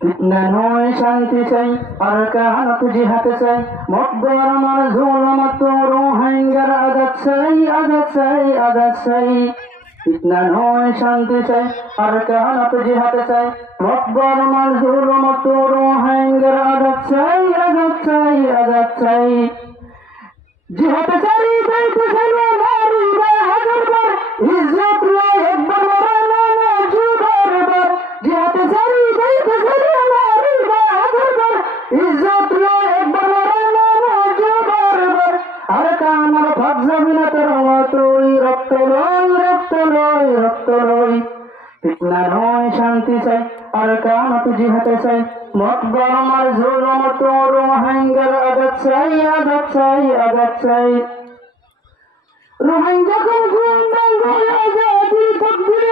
ফিতনা নয় শান্তি চাই আর কাহানত জিহাদ চাই মকবর আমার জুলুমত রোহিঙ্গার আজাদ চাই আজাদ চাই আজাদ চাই ফিতনা নয় শান্তি চাই আর কাহানত জিহাদ চাই মকবর আমার জুলুমত রোহিঙ্গার আজাদ চাই আজাদ চাই আজাদ চাই জিহাদ চাই যাইতে চাই নারী হাজার বার ইজ্জত লয় একবার মরানো না জুবার বার জিহাদ চাই যাইতে চাই নারী হাজার বার ইজ্জত লয় একবার মরানো না জুবার বার আর কামার ভাগ যাবে না তোর তুই রক্ত লয় রক্ত লয় রক্ত লয় ফিতনা নয় শান্তি চাই আর কামাত জিহাদ চাই মকবর আমার জুলুমত রোহিঙ্গার আজাদ চাই আজাদ চাই আজাদ চাই রোহিঙ্গা কোন আজাদি তকবীর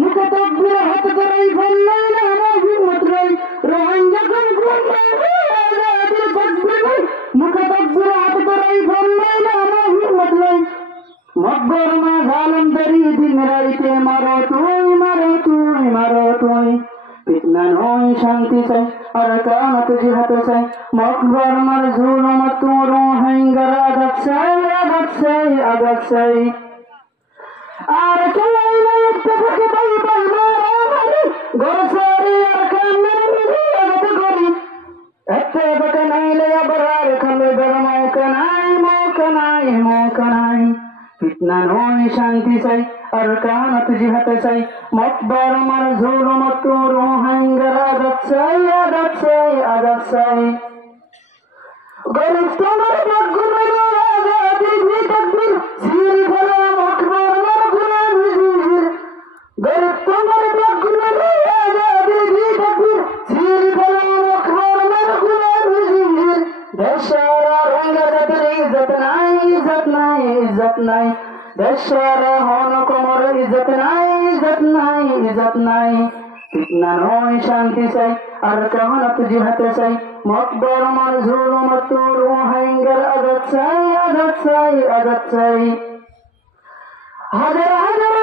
মুখে তকবীর হাত ধরেই বললেন আমার হিম্মত নাই রোহিঙ্গা কোন আজাদি তকবীর মুখে তকবীর হাত ধরেই বললেন আমার হিম্মত নাই মকবর মা জালেম দরি দিন রাইতে মারো তুই মারো তুই মারো তুই ফিতনা নয় শান্তি চাই আর কামাত জিহাদ চাই মকবর মার জুলুমত রোহিঙ্গার আজাদ চাই আজাদ চাই আজাদ চাই আর চলাই না একটা থেকে পাই পাই মারামারি গোসারি আর কান্নার মিলি আজাদ করি একটা থেকে নাইলে আবার আর খালে বের মৌকা নাই মৌকা নাই মৌকা নাই ফিতনা নয় শান্তি চাই আর কামাত জিহাদ চাই মকবর আমার জুলুমত রোহিঙ্গার আজাদ চাই আজাদ চাই আজাদ চাই গরিব তোমার মকবুল আজাদি দি তকবীর সির ফেলা মকবর আমার গুলাম জিজির গরিব তোমার মকবুল আজাদি দি তকবীর সির ফেলা মকবর আমার গুলাম জিজির দেশরা রোহিঙ্গা জাতির ইজ্জত নাই ইজ্জত নাই ইজ্জত নাই দেশরা হন কোমর ইজ্জত নাই ইজ্জত নাই ইজ্জত নাই ফিতনা নয় শান্তি চাই আর কামাত জিহাদ চাই মকবর আমার জুলুমত রোহিঙ্গার আজাদ চাই আজাদ চাই আজাদ চাই হাজার হাজার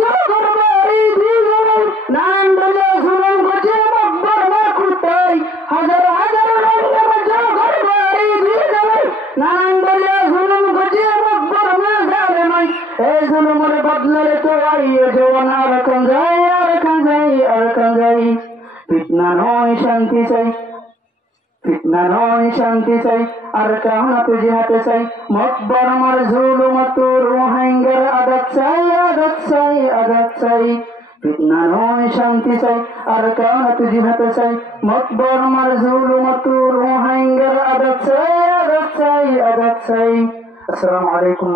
জনগণ বাড়ি দিয়ে নাম বলে জুলুম করছে মকবর মা কুত্তাই হাজার হাজার জনগণ বাড়ি দিয়ে নাম বলে জুলুম করছে মকবর মা জালেমাই এই জুলুমের বদলে তো আইয়ে জওয়ান আর কান যায় আর কান যায় আর কান যায় ফিতনা নয় শান্তি চাই ফিতনা নয় শান্তি চাই আর কামাত জিহাদ চাই মকবর আমার জুলুমত রোহিঙ্গার আজাদ চাই আজাদ চাই আজাদ চাই ফিতনা নয় শান্তি চাই আর কামাত জিহাদ চাই মকবর আমার জুলুমত রোহিঙ্গার আজাদ চাই আজাদ চাই আজাদ চাই আসসালামু আলাইকুম।